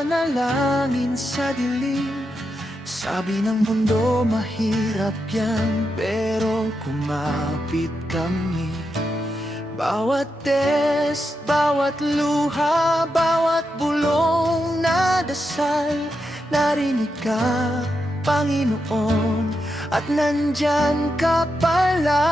nananalangin sa dilim. Sabi ng mundo mahirap yan, pero kumapit kami. Bawat test, bawat luha, bawat bulong na dasal, narinig ka, Panginoon, at nandyan ka pala.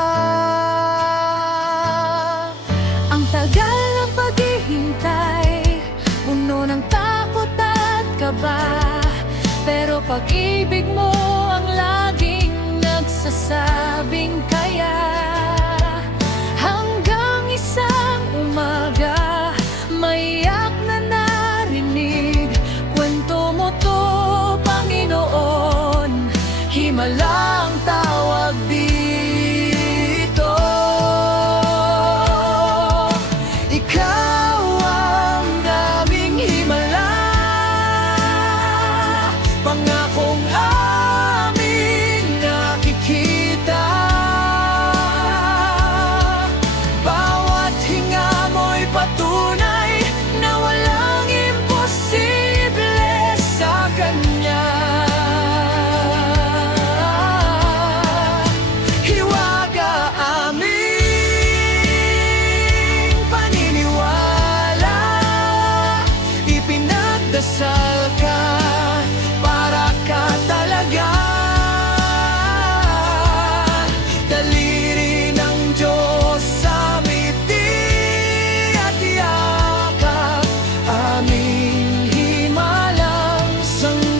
Ang tagal ng paghihintay, puno ng takot at kaba, pero pag-ibig mo ang laging nagsasabing kaya. Hanggang isang umaga, maiyak na narinig, kwento mo to, Panginoon, himalang tawag dito. Ikaw ang aming himala, pangakong aming nakikita. Bawat hinga mo'y patunay na walang imposible sa Kanya. Hiwaga aming paniniwala, ipinagdasal ka, para ka talaga. Daliri ng Diyos sa ngiti at yakap, aming himalang sanggol.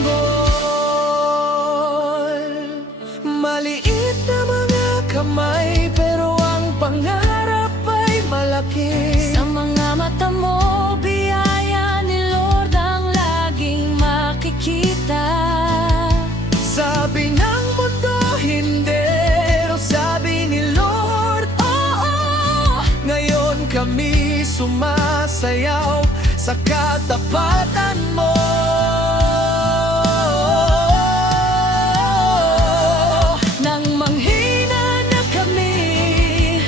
Maliit na mga kamay, pero ang pangarap ay malaki. Sa mga mata mo, biyaya ni Lord ang laging makikita. Sabi ng mundo, hindi, pero sabi ni Lord, oo. Ngayon kami sumasayaw sa katapatan mo. Nang manghina na kami,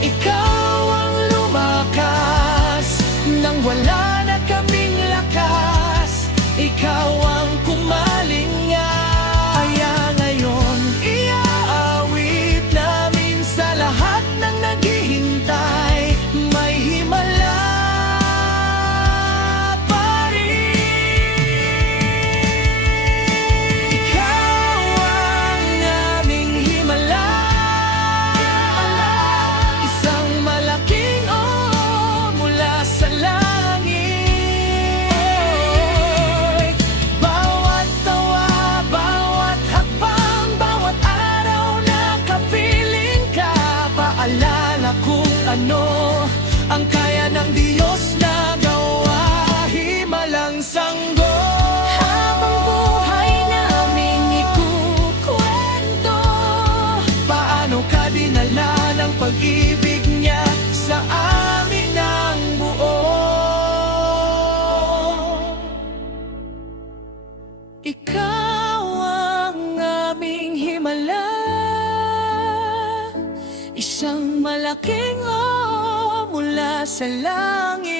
ikaw ang lumakas. Nang wala na kaming lakas, ikaw ang kumalinga. Kaya ngayon, iaawit namin sa lahat ng naghihintay. May himala pa rin. Ikaw ang aming himala, isang malaking mula sa langit. Bawat tawa, bawat hakbang, bawat araw na kapiling ka, paalala kung ano ang kaya ng Diyos na gawa, himalang sanggol. Habang buhay naming ikukwento, paano ka dinala ng pag-ibig niya sa amin ng buo. Ikaw ang aming himala, isang malaking mula sa langit.